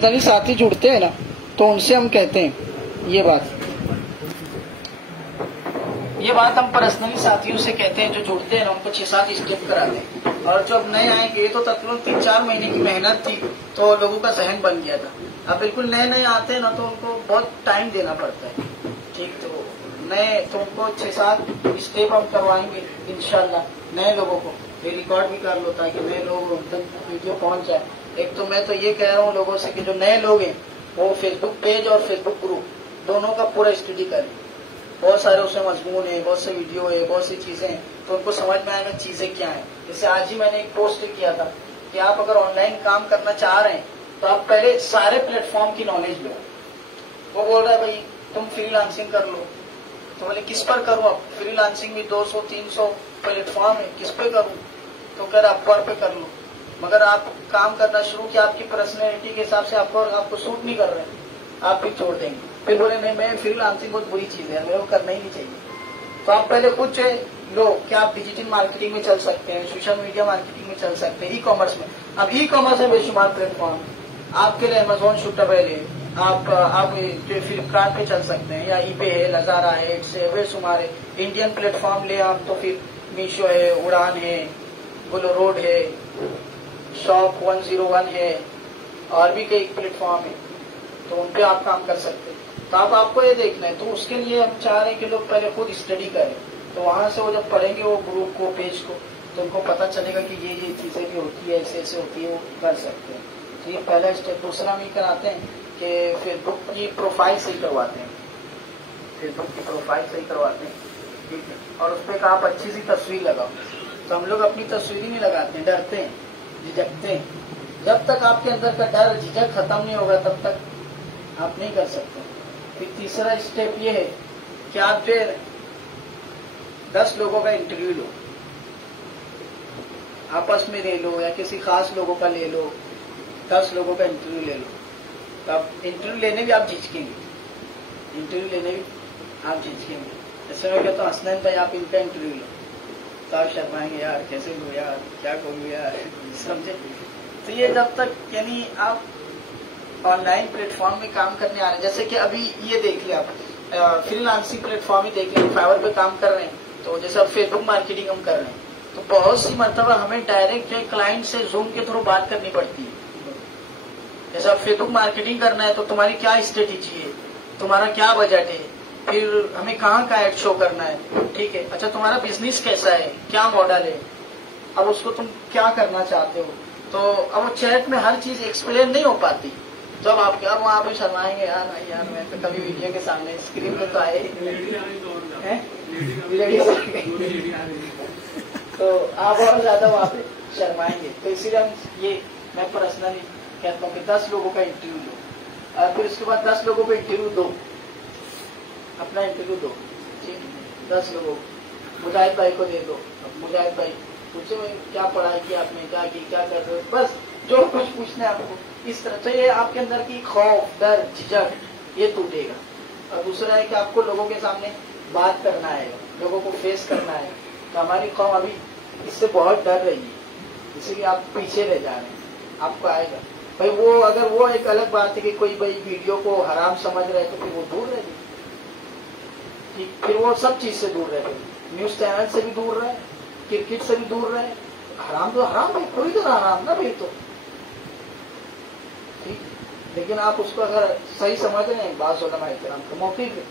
Personally साथी जुड़ते हैं ना, तो उनसे हम कहते हैं ये बात हम पर्सनली साथियों से कहते हैं जो जुड़ते हैं ना, उनको 6-7 स्टेप कराते हैं। और जो अब नए आएंगे तो तकरीबन 3-4 महीने की मेहनत थी तो लोगों का सहन बन गया था। अब बिल्कुल नए नए आते हैं ना तो उनको बहुत टाइम देना पड़ता है। ठीक, तो नए तो उनको 6-7 स्टेप हम करवाएंगे इंशाल्लाह। नए लोगों को ये रिकॉर्ड भी कर लो ताकि नए लोग तक वीडियो पहुंच जाए। एक तो मैं तो ये कह रहा हूँ लोगों से कि जो नए लोग हैं वो फेसबुक पेज और फेसबुक ग्रुप दोनों का पूरा स्टडी करें। बहुत सारे उसमें मजमून है, बहुत से वीडियो है, बहुत सी चीजें हैं, तो उनको समझ में आएगा चीजें क्या है। जैसे आज ही मैंने एक पोस्ट किया था कि आप अगर ऑनलाइन काम करना चाह रहे हैं तो आप पहले सारे प्लेटफॉर्म की नॉलेज लो। वो बोल रहा है भाई तुम फ्रीलांसिंग कर लो, तो बोले किस पर करूं? अब फ्रीलांसिंग भी 200-300 प्लेटफॉर्म है, किस पे करूं? तो कह रहा अपवर्क पे कर लो। मगर आप काम करना शुरू किया, आपकी पर्सनैलिटी के हिसाब से आपको सूट नहीं कर रहे, आप भी छोड़ देंगे। फिर बोले नहीं मैं फ्रीलांसिंग बहुत बुरी चीज है, मेरे को करना ही नहीं चाहिए। तो आप पहले खुद जो लो क्या आप डिजिटल मार्केटिंग में चल सकते हैं, सोशल मीडिया मार्केटिंग में चल सकते हैं, ई कॉमर्स में। अब ई कॉमर्स में बेशुमार प्लेटफॉर्म आपके लिए, अमेजोन शूटेबल है, आप जो फ्लिपकार्ट पे चल सकते हैं, या ईबे है, लजारा है, इट्स है, बेशुमार है। इंडियन प्लेटफॉर्म ले आप तो फिर मीशो है, उड़ान है, बोलो रोड है, शॉप 101 है, और भी कई प्लेटफॉर्म है, तो उन पे आप काम कर सकते हैं। तो आपको ये देखना है, तो उसके लिए हम चाह रहे हैं कि लोग पहले खुद स्टडी करें। तो वहां से वो जब पढ़ेंगे वो ग्रुप को, पेज को, तो उनको पता चलेगा कि ये चीजें भी होती है, ऐसे ऐसे होती है, वो कर सकते हैं। तो ये पहला स्टेप। दूसरा हम ये कराते हैं कि फेसबुक की प्रोफाइल सही करवाते हैं, फेसबुक की प्रोफाइल सही करवाते हैं, ठीक है। और उस पर आप अच्छी सी तस्वीर लगाओ। तो हम लोग अपनी तस्वीर ही नहीं लगाते हैं, डरते हैं, झिझकते हैं। जब तक आपके अंदर का डर झिझक खत्म नहीं होगा तब तक आप नहीं कर सकते। फिर तीसरा स्टेप ये है कि आप जो 10 लोगों का इंटरव्यू लो, आपस में ले लो या किसी खास लोगों का ले लो, 10 लोगों का इंटरव्यू ले लो। तो आप इंटरव्यू लेने भी आप झिझकेंगे, इंटरव्यू लेने भी आप झिझकेंगे। जैसे मैं कहता हूँ हसनैन भाई आप इनका इंटरव्यू लो, तो आप शर्माएंगे, यार कैसे लो यार, क्या करूँ यार, समझे। तो ये जब तक यानी आप ऑनलाइन प्लेटफॉर्म में काम करने आ रहे हैं, जैसे कि अभी ये देख लिया आप फ्रीलांसिंग प्लेटफॉर्म ही देख लिया, फाइवर पे काम कर रहे हैं, तो जैसे अब फेसबुक मार्केटिंग हम कर रहे हैं, तो बहुत सी मरतबा हमें डायरेक्ट जो क्लाइंट से जूम के थ्रू बात करनी पड़ती है। जैसे अब फेसबुक मार्केटिंग करना है तो तुम्हारी क्या स्ट्रेटेजी है, तुम्हारा क्या बजट है, फिर हमें कहाँ का एड शो करना है, ठीक है। अच्छा तुम्हारा बिजनेस कैसा है, क्या मॉडल है, अब उसको तुम क्या करना चाहते हो। तो अब वो चैट में हर चीज एक्सप्लेन नहीं हो पाती। जब आप क्या वहाँ पे शर्माएंगे, यार मैं तो कभी वीडियो के सामने स्क्रीन पे तो आए तो आप और ज्यादा वहाँ पे शर्माएंगे। तो इसीलिए हम ये मैं पर्सनली कहता हूँ कि 10 लोगों का इंटरव्यू लो, और फिर उसके बाद 10 लोगों को इंटरव्यू दो, अपना इंटरव्यू दो, ठीक। 10 लोगों मुजाहिद भाई को दे दो। मुजाहिद भाई पूछे क्या पढ़ाई की आपने, क्या की, क्या कर रहे हो, बस जो कुछ पूछना है आपको इस तरह। तो ये आपके अंदर की खौफ, डर, झिझक ये टूटेगा। और दूसरा है कि आपको लोगों के सामने बात करना है, लोगों को फेस करना है। तो हमारी कौम अभी इससे बहुत डर रही है, इसीलिए आप पीछे रह जा रहे हैं। आपको आएगा भाई वो, अगर वो एक अलग बात है कि कोई भाई वीडियो को हराम समझ रहे तो फिर वो दूर रहे, ठीक। फिर वो सब चीज से दूर रहे, न्यूज चैनल से भी दूर रहे, क्रिकेट से भी दूर रहे। हराम तो हराम भाई, कोई तो हराम ना भाई, तो ठीक। लेकिन आप उसको अगर सही समझ रहे हैं बात उलमा इकराम के मौके पे,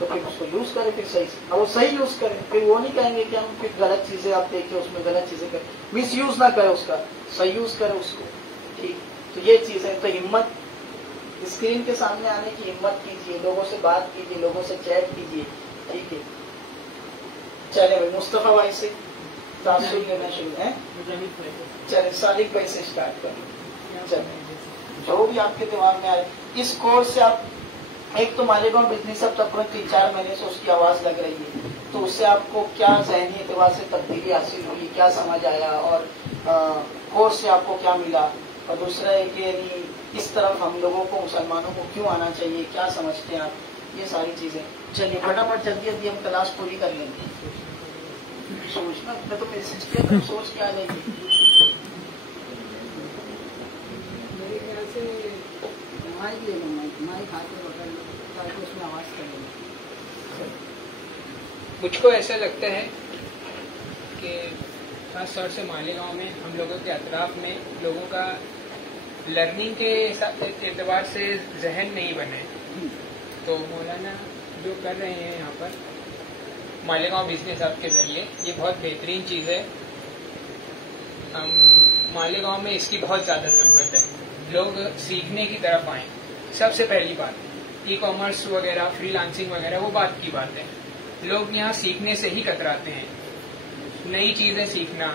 तो फिर उसको यूज करें, फिर सही से। अब वो सही यूज करें, फिर वो नहीं कहेंगे कि हम फिर गलत चीजें आप देखिए उसमें गलत चीजें करें, मिस यूज ना करें उसका, सही यूज करें उसको, ठीक। तो ये चीज है। तो हिम्मत, स्क्रीन के सामने आने की हिम्मत कीजिए, लोगों से बात कीजिए, लोगों से चैट कीजिए, ठीक है। चले भाई मुस्तफा भाई से तासुर लेना शुरू है, चले सालिक भाई से स्टार्ट करें। चले जो भी आपके दिमाग में आए इस कोर्स से आप, एक तो मालेगांव बिजनेस अब तक 3-4 महीने से उसकी आवाज लग रही है, तो उससे आपको क्या ज़हनी एतबार से तब्दीली हासिल हुई, क्या समझ आया, और कोर्स से आपको क्या मिला। और दूसरा है कि यानी इस तरफ हम लोगों को, मुसलमानों को क्यों आना चाहिए, क्या समझते हैं आप, ये सारी चीजें। चलिए फटाफट जल्दी जल्दी हम क्लास पूरी कर लेंगे। सोचना मैं तो मैसेज किया, सोच के आ जाइए। मेरे ख्याल से माइक ले लो, माइक हाथ में पकड़ लो ताकि उसमें आवाज़ कर लो। मुझको ऐसा लगता है कि खास तौर से मालेगांव में हम लोगों के अतराफ में लोगों का लर्निंग के एतबार से जहन नहीं बने। तो मौलाना जो कर रहे हैं यहाँ पर मालेगांव बिजनेस हब के जरिए, ये बहुत बेहतरीन चीज़ है। हम मालेगांव में इसकी बहुत ज़्यादा ज़रूरत है। लोग सीखने की तरफ आए। सबसे पहली बात ई कॉमर्स वगैरह, फ्रीलांसिंग वगैरह वो बात की बात है। लोग यहाँ सीखने से ही कतराते हैं, नई चीज़ें सीखना।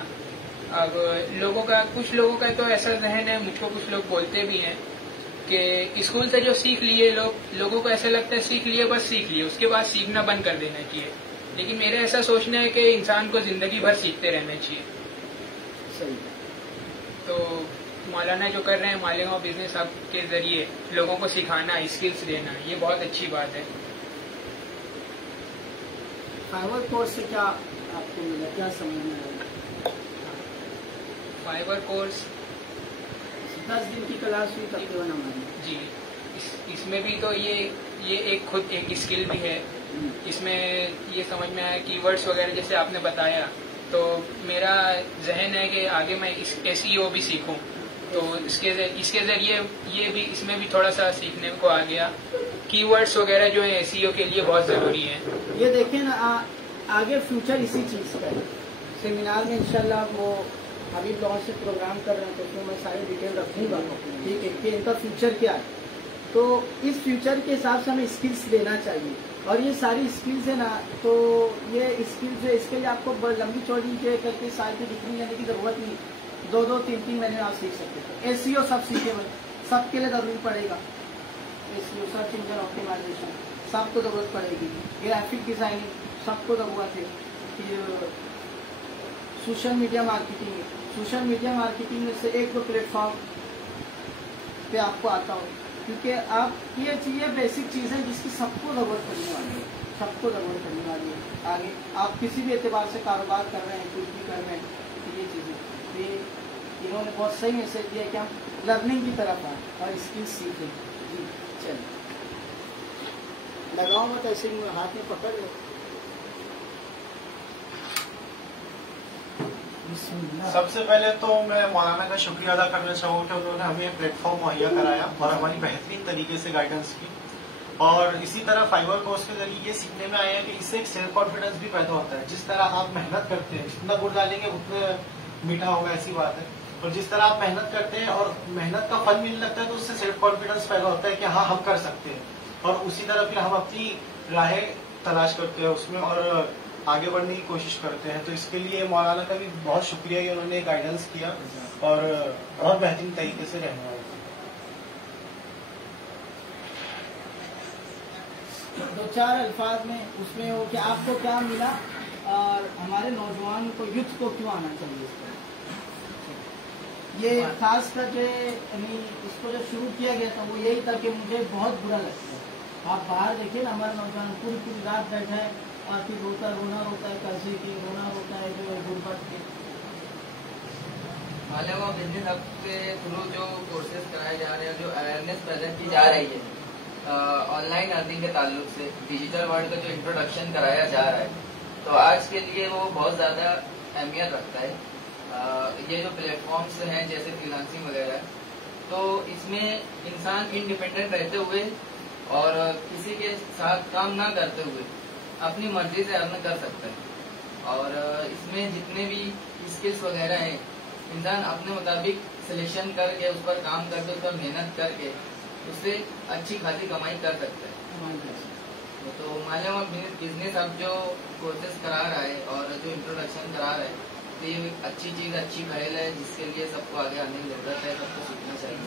अब कुछ लोगों का तो ऐसा जहन है, मुझको कुछ लोग बोलते भी हैं कि स्कूल से जो सीख लिए लोगों को ऐसा लगता है सीख लिए बस सीख लिए, उसके बाद सीखना बंद कर देना चाहिए। लेकिन मेरा ऐसा सोचना है कि इंसान को जिंदगी भर सीखते रहना चाहिए। सही। तो मौलाना जो कर रहे हैं मालेगांव बिजनेस हब के जरिए लोगों को सिखाना, स्किल्स देना, ये बहुत अच्छी बात है। फाइवर कोर्स से क्या आपको मिला, क्या समझ में आया? फाइवर कोर्स 10 दिन की क्लास हुई तकरीबन हमारी जी। इसमें भी तो ये खुद एक स्किल भी है। इसमें ये समझ में आया कीवर्ड्स वगैरह जैसे आपने बताया, तो मेरा जहन है कि आगे मैं SEO भी सीखूं। तो इसके जरिए इसमें भी थोड़ा सा सीखने को आ गया। कीवर्ड्स वगैरह जो है SEO के लिए बहुत जरूरी है। ये देखिए ना, आगे फ्यूचर इसी चीज़ का है। सेमिनार में इंशाल्लाह वो अभी लोगों से प्रोग्राम कर रहे हैं, तो उसमें मैं सारी डिटेल रखूंगा, ठीक है, कि इनका फ्यूचर क्या है। तो इस फ्यूचर के हिसाब से हमें स्किल्स देना चाहिए। और ये सारी स्किल्स है ना, तो ये स्किल्स है, इसके लिए आपको लंबी चौड़ी करके साल की डिग्री लेने की जरूरत नहीं। 2-2, 3-3 महीने आप सीख सकते हैं। SEO सब सीखे हुए, सबके लिए जरूरी पड़ेगा। SEO, सर्च इंजन ऑप्टिमाइजेशन, सबको जरूरत पड़ेगी। ग्राफिक डिजाइनिंग सबको जरूरत है। फिर सोशल मीडिया मार्केटिंग में से 1-2 प्लेटफॉर्म पे आपको आता हो, क्योंकि आप ये बेसिक चीज़ है जिसकी सबको जरूरत पड़ने वाली है, आगे आप किसी भी एतबार से कारोबार कर रहे हैं, कुछ भी कर रहे हैं, तो ये चीज़ें इन्होंने बहुत सही मैसेज दिया कि हम लर्निंग की तरफ आए और स्किल सीखें। जी चलिए, लगाओ मत ऐसे ही, हाथ में पकड़ लो। सबसे पहले तो मैं मौलाना का शुक्रिया अदा करना चाहूँगा कि उन्होंने हमें प्लेटफॉर्म मुहैया कराया और हमारी बेहतरीन तरीके से गाइडेंस की। और इसी तरह फाइबर कोर्स के जरिए ये सीखने में आया है कि इससे एक सेल्फ कॉन्फिडेंस भी पैदा होता है। जिस तरह आप मेहनत करते हैं, जितना गुड़ डालेंगे उतना मीठा होगा, ऐसी बात है। और जिस तरह आप मेहनत करते हैं और मेहनत का फल मिलने लगता है, तो उससे सेल्फ कॉन्फिडेंस पैदा होता है कि हाँ हम कर सकते हैं। और उसी तरह फिर हम अपनी राहें तलाश करते हैं उसमें और आगे बढ़ने की कोशिश करते हैं। तो इसके लिए मौलाना का भी बहुत शुक्रिया कि उन्होंने गाइडेंस किया और बहुत बेहतरीन तरीके से रहने वाला। 2-4 अल्फाज में उसमें हो कि आपको क्या मिला और हमारे नौजवान को, यूथ को क्यों आना चाहिए इस पर। ये खास कर जो इसको जो शुरू किया गया था वो यही था कि मुझे बहुत बुरा लगता है। आप बाहर देखिए ना, हमारा नौजवान पूरी रात बैठा है और फिर रोना रोता है, कर्जे की रोना रोता है, जो गुर्बत के। मालेगांव बिजनेस हब के थ्रू जो कोर्सेज कराए जा रहे हैं, जो अवेयरनेस प्रेजेंट की जा रही है ऑनलाइन अर्निंग के ताल्लुक से, डिजिटल वर्ल्ड का जो इंट्रोडक्शन कराया जा रहा है, तो आज के लिए वो बहुत ज्यादा अहमियत रखता है। ये जो प्लेटफॉर्म्स हैं जैसे फ्रीलांसिंग वगैरह, तो इसमें इंसान इंडिपेंडेंट रहते हुए और किसी के साथ काम ना करते हुए अपनी मर्जी से अर्न कर सकता है। और इसमें जितने भी स्किल्स वगैरह हैं, इंसान अपने मुताबिक सिलेक्शन करके उस पर काम करके उस पर मेहनत करके उससे अच्छी खासी कमाई कर सकता है। तो मालेगांव बिजनेस अब जो कोर्सेज करा रहा है और जो इंट्रोडक्शन करा रहा है, तो ये अच्छी चीज, अच्छी पहल है जिसके लिए सबको आगे आने की जरूरत है, सबको सीखना चाहिए।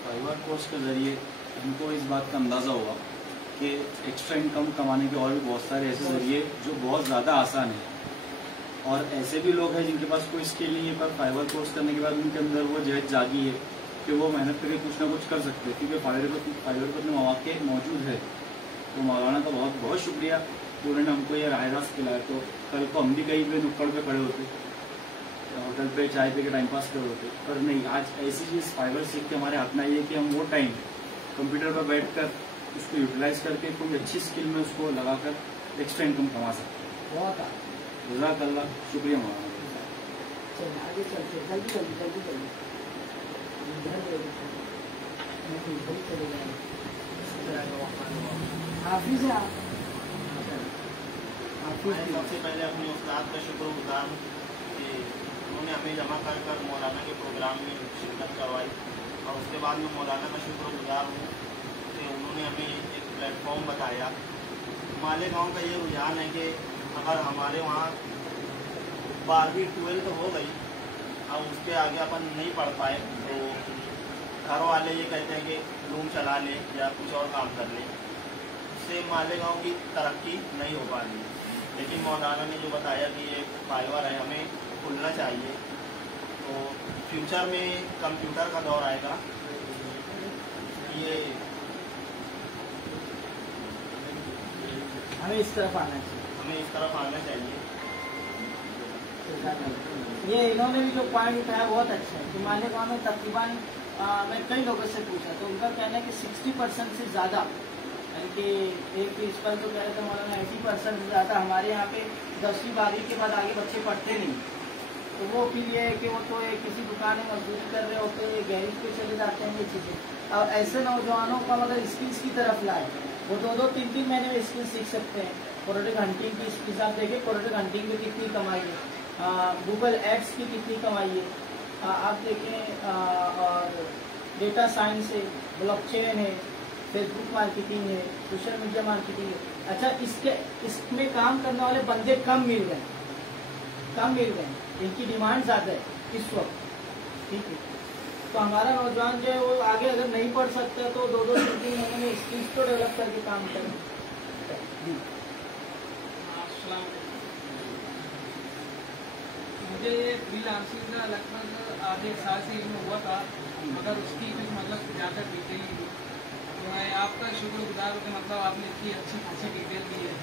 फाइवर कोर्स के जरिए हमको इस बात का अंदाज़ा होगा कि एक्स्ट्रा इनकम कमाने के और भी बहुत सारे ऐसे जरिए जो बहुत ज़्यादा आसान है। और ऐसे भी लोग हैं जिनके पास कोई स्किल नहीं है, पर फाइबर कोर्स करने के बाद उनके अंदर वो जहद जागी है कि वो मेहनत करके कुछ ना कुछ कर सकते हैं, क्योंकि फाइबर पर इतने मौके मौजूद है। तो मौलाना का बहुत बहुत शुक्रिया कि उन्होंने हमको ये राह रास्त खिलाया। तो कल को हम भी कहीं पे नुक्कड़ पे खड़े होते होटल पे चाय पे के टाइम पास कर होते, पर नहीं, आज ऐसी चीज़ फाइबर सीख के हमारे हाथ में आई है कि हम वो टाइम कंप्यूटर पर बैठकर उसको यूटिलाइज करके कोई अच्छी स्किल में उसको लगाकर एक्स्ट्रा इनकम कमा सकते हैं। बहुत जज़ाकल्लाह, शुक्रिया मौलाना। चलिए आगे चलते, जल्दी जल्दी जल्दी जल्दी चले जाएंगे। हाफिज है आप? मैं सबसे पहले अपने उस्ताद का शुक्रगुजार हूँ कि उन्होंने हमें जमा कर मौलाना के प्रोग्राम में शिरकत करवाई, और उसके बाद मैं मौलाना का शुक्रगुजार हूँ कि उन्होंने हमें एक प्लेटफॉर्म बताया। मालेगांव का ये रुझान है कि अगर हमारे वहाँ 12वीं 12th हो गई, अब उसके आगे अपन नहीं पढ़ पाए तो घर वाले ये कहते हैं कि रूम चला ले या कुछ और काम कर ले, उससे मालेगांव की तरक्की नहीं हो पा रही। लेकिन मौलाना ने जो बताया कि ये फाइवर है, हमें खुलना चाहिए, तो फ्यूचर में कंप्यूटर का दौर आएगा, ये हमें इस तरफ आना चाहिए, हमें इस तरफ आना चाहिए। ये इन्होंने भी जो पॉइंट उठाया बहुत अच्छा है कि मालेगांव में तकरीबन मैं कई लोगों से पूछा तो उनका कहना है कि 60% से ज़्यादा, यानी कि एक इस पर तो कह रहे थे मौलाना 80% से ज़्यादा हमारे यहाँ पे 10वीं 12वीं के बाद आगे बच्चे पढ़ते नहीं। तो वो फिर ये है कि वो तो किसी दुकान में मजदूरी कर रहे होते हैं, गैरेज पे चले जाते हैं, ये चीज़ें। और ऐसे नौजवानों का मतलब स्किल्स की तरफ लाए, वो 2-2, 3-3 महीने में स्किल सीख सकते हैं। प्रोडक्ट हंटिंग की स्किल्स आप देखिए, प्रोडक्ट हंटिंग में कितनी कमाई है, गूगल एड्स की कितनी कमाई है, आप देखें, और डेटा साइंस है, ब्लॉकचेन है, फेसबुक मार्केटिंग है, सोशल मीडिया मार्केटिंग है। अच्छा, इसमें काम करने वाले बंदे कम मिल गए, इनकी डिमांड ज्यादा है इस वक्त, ठीक है। तो हमारा नौजवान जो है वो आगे अगर नहीं पढ़ सकता तो 2-2, 3-3 महीने में स्किल्स को डेवलप करके काम करें। मुझे ये फ्रीलांसिंग का लगभग आधे एक साल से इल्म हुआ था, मगर उसकी कुछ मतलब ज़्यादा डिटेल नहीं। तो मैं आपका शुक्रगुजार हूँ कि मतलब आपने इतनी अच्छी खासी डिटेल दी है,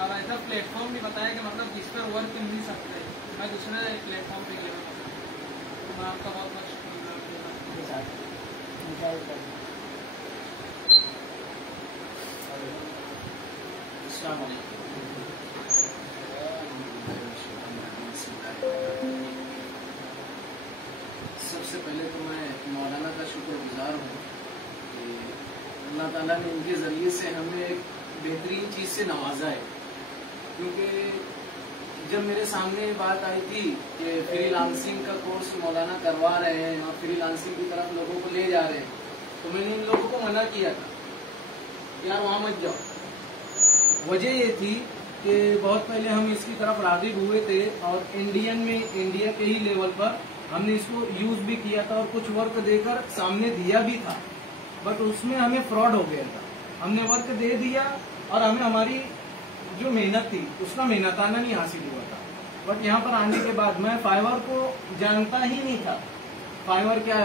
और ऐसा प्लेटफॉर्म भी बताया कि मतलब जिस पर वर्क मिल सकता है, मैं दूसरे प्लेटफॉर्म पे गया, तो मैं आपका बहुत बहुत शुक्रगुजार। सबसे पहले तो मैं मौलाना का शुक्रगुजार हूँ कि अल्लाह ताला ने इनके ज़रिए से हमें एक बेहतरीन चीज़ से नवाजा है। क्योंकि जब मेरे सामने ये बात आई थी कि फ्रीलांसिंग का कोर्स मौलाना करवा रहे हैं और फ्रीलांसिंग की तरफ लोगों को ले जा रहे हैं, तो मैंने इन लोगों को मना किया था, यार वहाँ मत जाओ। वजह ये थी कि बहुत पहले हम इसकी तरफ राग़िब हुए थे और इंडिया के ही लेवल पर हमने इसको यूज भी किया था और कुछ वर्क देकर सामने दिया भी था, बट उसमें हमें फ्रॉड हो गया था। हमने वर्क दे दिया और हमें हमारी जो मेहनत थी उसका मेहनताना नहीं हासिल हुआ था। बट यहाँ पर आने के बाद मैं फाइवर को जानता ही नहीं था। फाइवर क्या,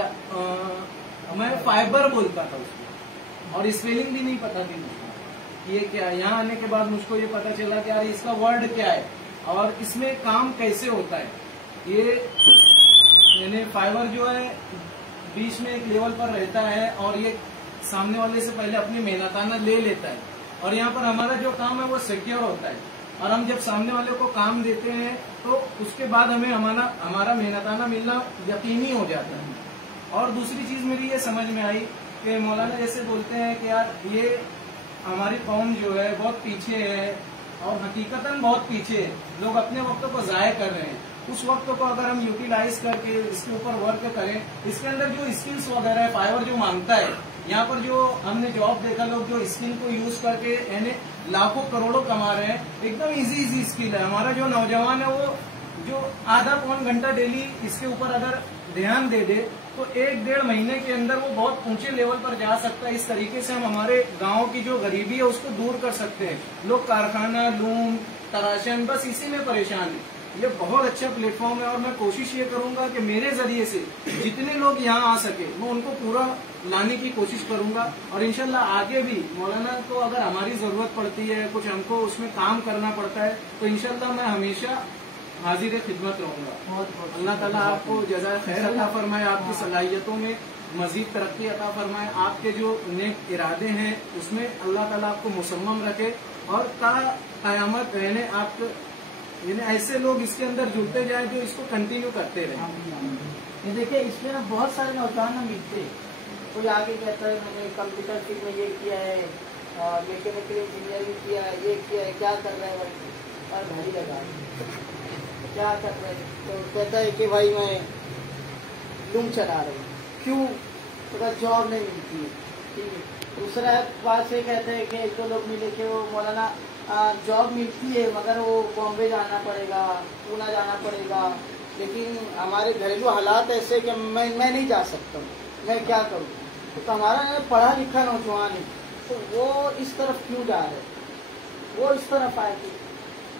मैं फाइबर बोलता था उसको, और स्पेलिंग भी नहीं पता थी मुझको ये क्या। यहाँ आने के बाद मुझको ये पता चला कि यार इसका वर्ड क्या है और इसमें काम कैसे होता है। ये यानी फाइवर जो है बीच में एक लेवल पर रहता है और ये सामने वाले से पहले अपनी मेहनताना ले लेता है, और यहाँ पर हमारा जो काम है वो सिक्योर होता है। और हम जब सामने वाले को काम देते हैं तो उसके बाद हमें हमारा मेहनताना मिलना यकीनी हो जाता है। और दूसरी चीज मेरी ये समझ में आई कि मौलाना जैसे बोलते हैं कि यार ये हमारी कौम जो है बहुत पीछे है, और हकीकतन बहुत पीछे है। लोग अपने वक्त को जाया कर रहे हैं। उस वक्त को अगर हम यूटिलाइज करके इसके ऊपर वर्क करें, इसके अंदर जो स्किल्स वगैरह है फाइवर जो मांगता है, यहाँ पर जो हमने जॉब देखा, लोग जो स्किल को यूज करके यानी लाखों करोड़ों कमा रहे हैं, एकदम इजी स्किल है। हमारा जो नौजवान है वो जो आधा पौन घंटा डेली इसके ऊपर अगर ध्यान दे दे तो 1-1.5 महीने के अंदर वो बहुत ऊंचे लेवल पर जा सकता है। इस तरीके से हम हमारे गांव की जो गरीबी है उसको दूर कर सकते हैं। लोग कारखाना, लूम, तराशन, बस इसी में परेशान है। ये बहुत अच्छा प्लेटफॉर्म है और मैं कोशिश ये करूंगा कि मेरे जरिए से जितने लोग यहाँ आ सके मैं उनको पूरा लाने की कोशिश करूंगा। और इंशाल्लाह आगे भी मौलाना को अगर हमारी जरूरत पड़ती है, कुछ हमको उसमें काम करना पड़ता है, तो इंशाल्लाह मैं हमेशा हाजिर खिदमत रहूंगा। बहुत बहुत अल्लाह ताला आपको जज़ाए खैर अता फरमाए, आपकी सलाहियतों में मजीद तरक्की अता फरमाए, आपके जो नेक इरादे हैं उसमें अल्लाह ताला आपको मुसम्मम रखे और ता क़यामत रहने आप यानी ऐसे लोग इसके अंदर जुड़ते जाएं जो इसको कंटिन्यू करते रहें। ये देखिए इसमें ना बहुत सारे नौजवान मिलते हैं, कोई आगे कहता है मैंने कंप्यूटर फील्ड में ये किया है, मैकेनिकल इंजीनियरिंग किया है, ये किया है, क्या कर रहे हैं भाई, और घड़ी लगा क्या कर रहे हैं, तो कहता है कि भाई मैं लूम चला रहा हूँ, क्यों, तो जॉब नहीं मिलती है। ठीक है, दूसरा बात से कहते हैं कि एक दो लोग मिले कि वो मौलाना जॉब मिलती है मगर वो बॉम्बे जाना पड़ेगा, पूना जाना पड़ेगा, लेकिन हमारे घरेलू हालात ऐसे कि मैं नहीं जा सकता हूँ, मैं क्या करूँ। तो हमारा पढ़ा लिखा नौजवान है तो वो इस तरफ क्यों जा रहे, वो इस तरफ आए कि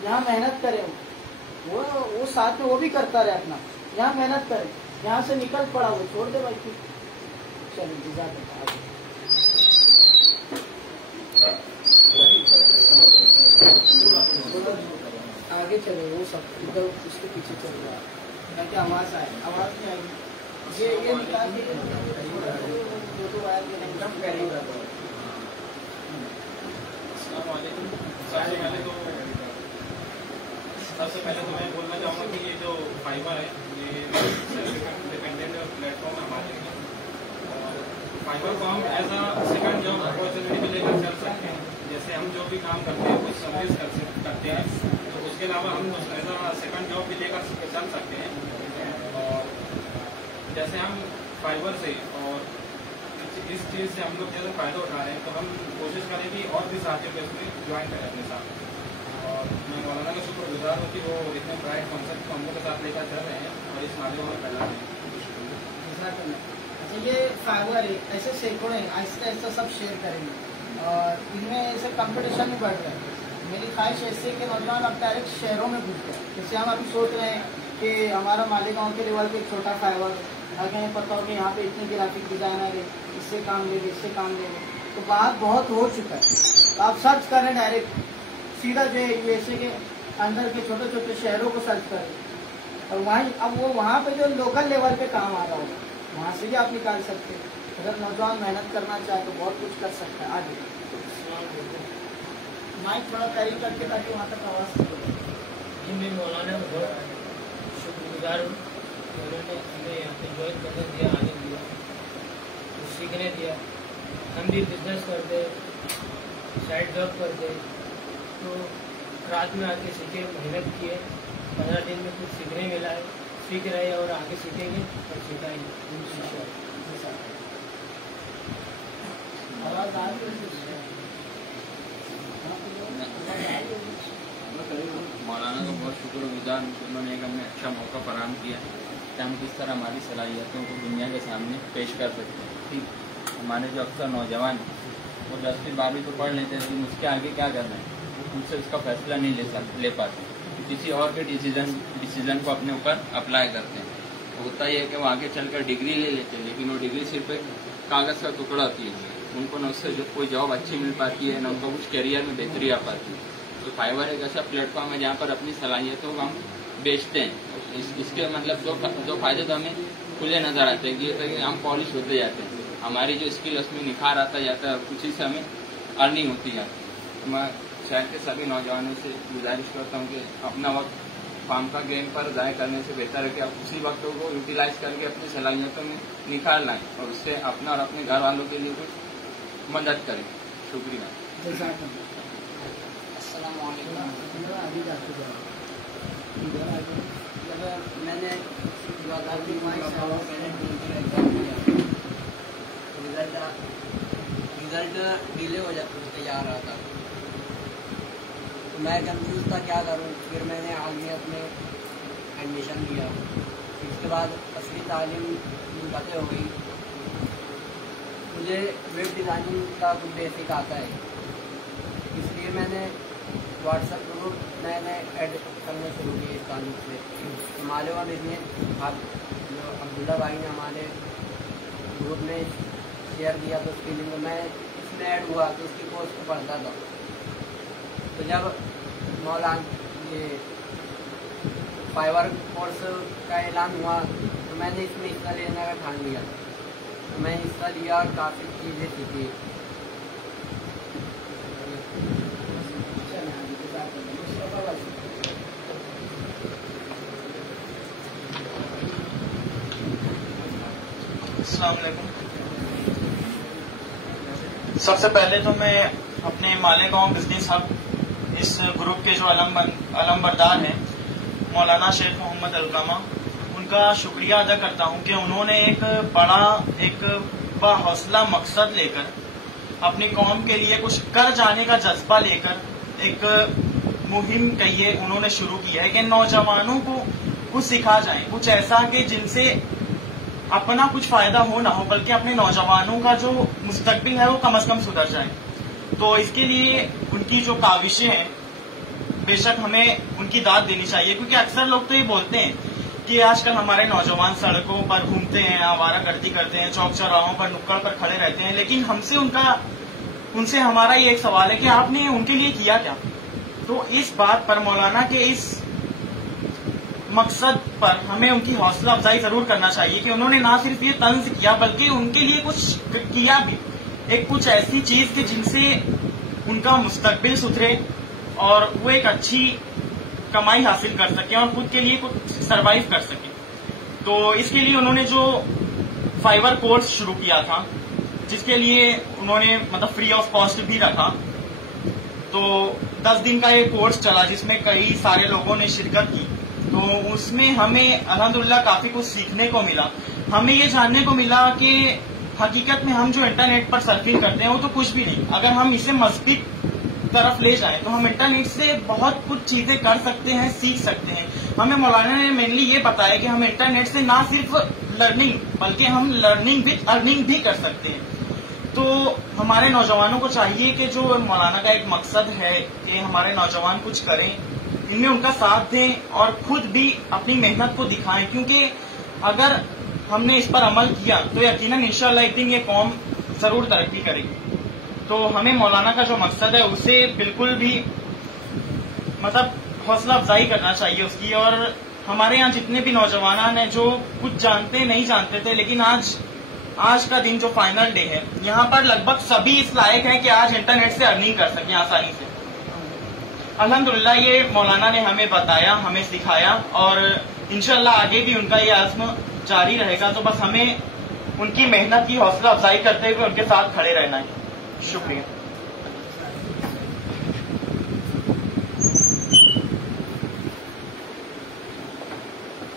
यहाँ मेहनत करें, वो साथ में वो भी करता रहे अपना, यहाँ मेहनत करे, यहाँ से निकल पड़ा वो छोड़ दे भाई। चलिए जाते आगे चले, वो सब इधर उसके पीछे चल रहा है ताकि आवाज आए, आवाज नहीं आएगी। ये निकाल के फोटो आया एकदम करीब रहा। सबसे पहले तो मैं बोलना चाहूँगा कि ये जो फाइबर है ये सेल्फ डिपेंडेंट प्लेटफॉर्म है हमारे लिए। फाइबर को हम as a second job opportunity में लेकर चल सकते हैं। जैसे हम जो भी काम करते हैं कुछ सर्विस करते हैं तो उसके अलावा हम एज अ सेकंड जॉब भी लेकर चल सकते हैं। और जैसे हम फाइबर से और इस चीज़ से हम लोग जैसे फ़ायदा उठा रहे हैं तो हम कोशिश करें कि और भी साथियों को इसमें ज्वाइन करें अपने साथ। और मैं मौलाना का शुक्रगुजार हूँ कि वो इतने ब्राइट कॉन्सेप्ट को हम लोग के साथ लेकर चल रहे हैं और इस मामले में फैला रहे हैं। अच्छा ये फाइबर है, ऐसे सैकड़ों हैं, आहिस्ता आहिस्ता सब शेयर करेंगे और इनमें ऐसे कंपटीशन भी बढ़ रहा है। मेरी ख्वाहिश ऐसे कि नौजवान अब डायरेक्ट शहरों में घुस गए। जैसे हम अभी सोच रहे हैं कि हमारा मालेगांव के लेवल पे एक छोटा फाइबर, अगर हमें पता हो कि यहाँ पे इतने ग्राफिक डिजाइनर है, इससे काम ले, इससे काम ले, तो बात बहुत हो चुका है। तो आप सर्च करें डायरेक्ट सीधा जो है यूएसए के अंदर के छोटे छोटे शहरों को सर्च करें और वहाँ अब वो वहाँ पे जो लोकल लेवल पे काम आ रहा होगा वहाँ से भी आप निकाल सकते हैं। अगर नौजवान मेहनत करना चाहे तो बहुत कुछ कर सकता है। आगे माइक थोड़ा करीब करके ताकि वहाँ तक आवाज़ जी मैं मौलाना बहुत शुक्रगुजार हूँ, उन्होंने हमें यहाँ पे ज्वाइन करने दिया, आने दिया, कुछ सीखने दिया। हम भी बिजनेस करते, साइड जॉब करते, तो रात में आके सीखे, मेहनत किए, 15 दिन में कुछ सीखने मिला है, सीख रहे हैं और आगे सीखेंगे और सिखाएंगे। आवाज़ आ रही है? मौलाना को बहुत शुक्रगुजार, उन्होंने एक हमें अच्छा मौका फराहम किया कि हम किस तरह हमारी सलाहियतों को दुनिया के सामने पेश कर सकते हैं। ठीक, हमारे जो अक्सर नौजवान वो 10वीं 12वीं तो पढ़ लेते हैं लेकिन उसके आगे क्या करना है वो खुद से उसका फैसला नहीं ले पाते, किसी और के डिसीजन को अपने ऊपर अप्लाई करते हैं। तो होता ही है कि वो आगे चलकर डिग्री ले लेते हैं लेकिन वो डिग्री सिर्फ एक कागज़ का टुकड़ा होती है, उनको न उससे जो कोई जॉब अच्छी मिल पाती है, न उनको कुछ करियर में बेहतरी आ पाती है। तो फाइवर एक ऐसा प्लेटफॉर्म है जहाँ पर अपनी सलाहियतों को हम बेचते हैं। इसके मतलब दो फायदे तो हमें खुले नजर आते हैं कि हम पॉलिश होते जाते हैं, हमारी जो स्किल उसमें निखार आता जाता है, उसी से हमें अर्निंग होती है। तो मैं शहर के सभी नौजवानों से गुजारिश करता हूँ कि अपना वक्त फार्म का गेम पर ज़ाय करने से बेहतर है कि आप उसी वक्त को यूटिलाइज करके अपनी सलाहियतों में निखार लाएं और उससे अपना और अपने घर वालों के लिए कुछ मदद करें। शुक्रिया। मैंने रिजल्ट डिले हो जा रहा था तो मैं कंफ्यूज था क्या करूं। फिर मैंने हाल में अपने एडमिशन लिया, इसके बाद असली तालीम मुनक़ते हो गई। मुझे वेब डिज़ाइनिंग का कुछ बेसिक आता है, इसलिए मैंने व्हाट्सएप ग्रुप मैंने ऐड करने शुरू किए इस ताल्लुक से। हमारे वहाँ देखिए आप जो अब्दुल्ला भाई ने हमारे ग्रुप में शेयर किया तो उसकी लिंक मैं इसमें ऐड हुआ तो उसकी कोर्स को पढ़ता था। तो जब मौलाना ये फाइवर कोर्स का ऐलान हुआ तो मैंने इसमें हिस्सा लेने का ठान लिया। तो मैंने हिस्सा लिया और काफ़ी चीज़ें सीखी। अस्सलाम वालेकुम। सबसे पहले तो मैं अपने मालेगांव बिजनेस हब इस ग्रुप के जो अलमबरदार हैं मौलाना शेख मोहम्मद अलकामा, उनका शुक्रिया अदा करता हूं कि उन्होंने एक बड़ा एक बाहौसला मकसद लेकर अपनी कौम के लिए कुछ कर जाने का जज्बा लेकर एक मुहिम कहिए उन्होंने शुरू की है कि नौजवानों को कुछ सिखा जाए, कुछ ऐसा कि जिनसे अपना कुछ फायदा हो ना हो बल्कि अपने नौजवानों का जो मुस्तकबिल है वो कम से कम सुधर जाए। तो इसके लिए उनकी जो काविशें हैं बेशक हमें उनकी दाद देनी चाहिए, क्योंकि अक्सर लोग तो ये बोलते हैं कि आजकल हमारे नौजवान सड़कों पर घूमते हैं, आवारागर्दी करते हैं, चौक चौराहों पर नुक्कड़ पर खड़े रहते हैं, लेकिन उनसे हमारा ये एक सवाल है कि आपने उनके लिए किया क्या। तो इस बात पर मौलाना के इस मकसद पर हमें उनकी हौसला अफजाई जरूर करना चाहिए कि उन्होंने ना सिर्फ ये तंज किया बल्कि उनके लिए कुछ किया भी, एक कुछ ऐसी चीज कि जिनसे उनका मुस्तकबिल सुधरे और वो एक अच्छी कमाई हासिल कर सके और खुद के लिए कुछ सरवाइव कर सके। तो इसके लिए उन्होंने जो फाइवर कोर्स शुरू किया था, जिसके लिए उन्होंने मतलब फ्री ऑफ कॉस्ट भी रखा, तो 10 दिन का ये कोर्स चला जिसमें कई सारे लोगों ने शिरकत की। तो उसमें हमें अल्हम्दुलिल्लाह काफी कुछ सीखने को मिला। हमें ये जानने को मिला कि हकीकत में हम जो इंटरनेट पर सर्फिंग करते हैं वो तो कुछ भी नहीं, अगर हम इसे मस्जिद तरफ ले जाएं तो हम इंटरनेट से बहुत कुछ चीजें कर सकते हैं, सीख सकते हैं। हमें मौलाना ने मेनली ये बताया कि हम इंटरनेट से ना सिर्फ लर्निंग बल्कि हम लर्निंग विद अर्निंग भी कर सकते हैं। तो हमारे नौजवानों को चाहिए कि जो मौलाना का एक मकसद है कि हमारे नौजवान कुछ करें, इनमें उनका साथ दें और खुद भी अपनी मेहनत को दिखाएं, क्योंकि अगर हमने इस पर अमल किया तो यकीनन इंशाअल्लाह एक दिन ये कौम जरूर तरक्की करेगी। तो हमें मौलाना का जो मकसद है उसे बिल्कुल भी मतलब हौसला अफजाई करना चाहिए उसकी। और हमारे यहाँ जितने भी नौजवान हैं जो कुछ जानते नहीं जानते थे, लेकिन आज का दिन जो फाइनल डे है यहाँ पर लगभग सभी इस लायक हैं कि आज इंटरनेट से अर्निंग कर सकें आसानी से। अल्हम्दुलिल्लाह ये मौलाना ने हमें बताया, हमें सिखाया और इंशाअल्लाह आगे भी उनका ये आज़्म जारी रहेगा। तो बस हमें उनकी मेहनत की हौसला अफजाई करते हुए उनके साथ खड़े रहना है। शुक्रिया।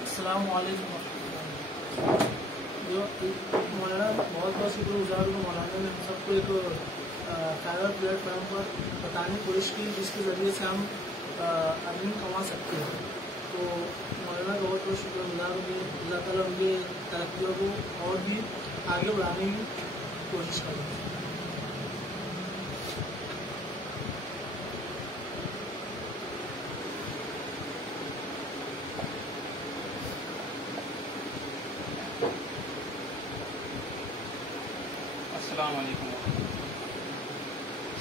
अस्सलाम वालेकुम। जो मौलाना बहुत शुक्रगुजार हूँ, मौलाना ने हम सबको एक फाइवर प्लेटफॉर्म पर बताने की कोशिश की जिसके ज़रिए से हम अर्निंग कमा सकते हैं। तो मौलाना का बहुत शुक्रगुजार हूँ। अल्लाह ताला उनके तरक्कियों को और भी आगे बढ़ाने की कोशिश करें। अस्सलाम वालेकुम।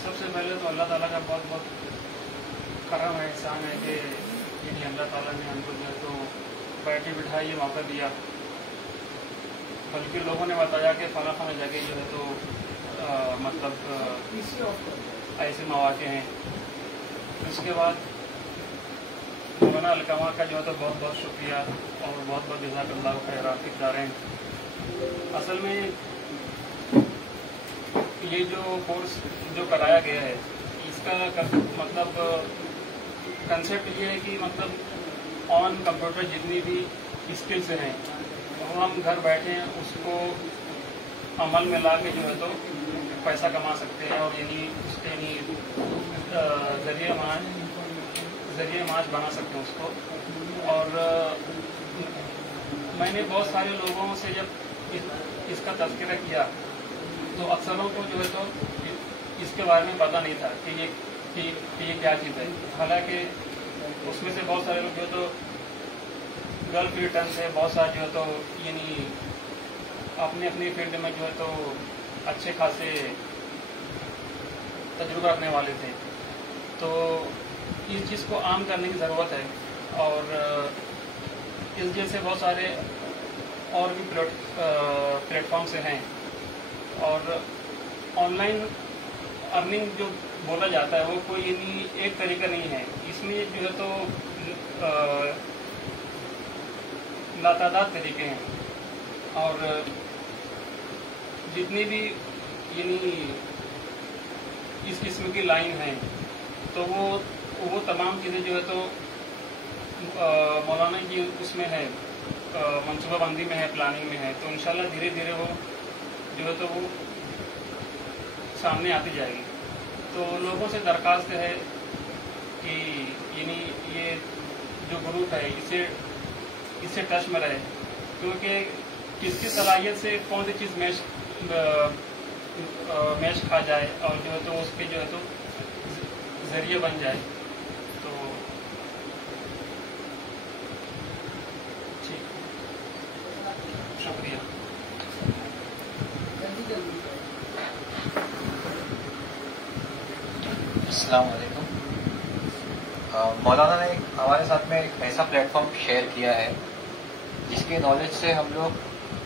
सबसे पहले तो अल्लाह ताला का बहुत बहुत करम है, एहसान है कि यानी अल्लाह ताला ने हमको जो है तो बैठे बिठाए ये मौका दिया। बल्कि लोगों ने बताया कि फला जगह जो है तो मतलब ऐसे मौके हैं। उसके बाद मौलाना अलकामा का जो है तो बहुत बहुत शुक्रिया और बहुत बहुत जज़ाकल्लाहु खैर दारें। असल में ये जो कोर्स जो कराया गया है इसका मतलब कंसेप्ट ये है कि मतलब ऑन कंप्यूटर जितनी भी स्किल्स हैं वो हम घर बैठे उसको अमल में ला के जो है तो पैसा कमा सकते हैं और यानी उसके जरिए माज बना सकते हैं उसको। और मैंने बहुत सारे लोगों से जब इसका तज़किरा किया तो अक्सरों को जो है तो इसके बारे में पता नहीं था कि ये क्या चीज़ है। हालांकि उसमें से बहुत सारे लोग जो है तो गल्फ रिटर्न से बहुत सारे जो है तो यानी अपने अपनी फील्ड में जो है तो अच्छे खासे तजुर्बा रखने वाले थे। तो इस चीज़ को आम करने की ज़रूरत है। और इस जैसे बहुत सारे और भी प्लेटफॉर्म्स हैं। और ऑनलाइन अर्निंग जो बोला जाता है वो कोई नहीं एक तरीका नहीं है। इसमें जो है तो लातादाद तरीके हैं और जितनी भी यानी इस किस्म की लाइन है तो वो तमाम चीज़ें जो है तो मौलाना की उसमें है, मनसूबाबंदी में है, प्लानिंग में है। तो इंशाल्लाह धीरे धीरे वो जो है तो वो सामने आती जाएगी। तो लोगों से दरख्वास्त है कि यानी ये जो ग्रुप है इससे टच में रहे, क्योंकि किसकी सलाहियत से कौन सी चीज़ मैच खा जाए और जो है तो उस पर जो है तो जरिए बन जाए। तो ठीक, शुक्रिया। अस्सलाम वालेकुम। मौलाना ने हमारे साथ में एक ऐसा प्लेटफॉर्म शेयर किया है जिसके नॉलेज से हम लोग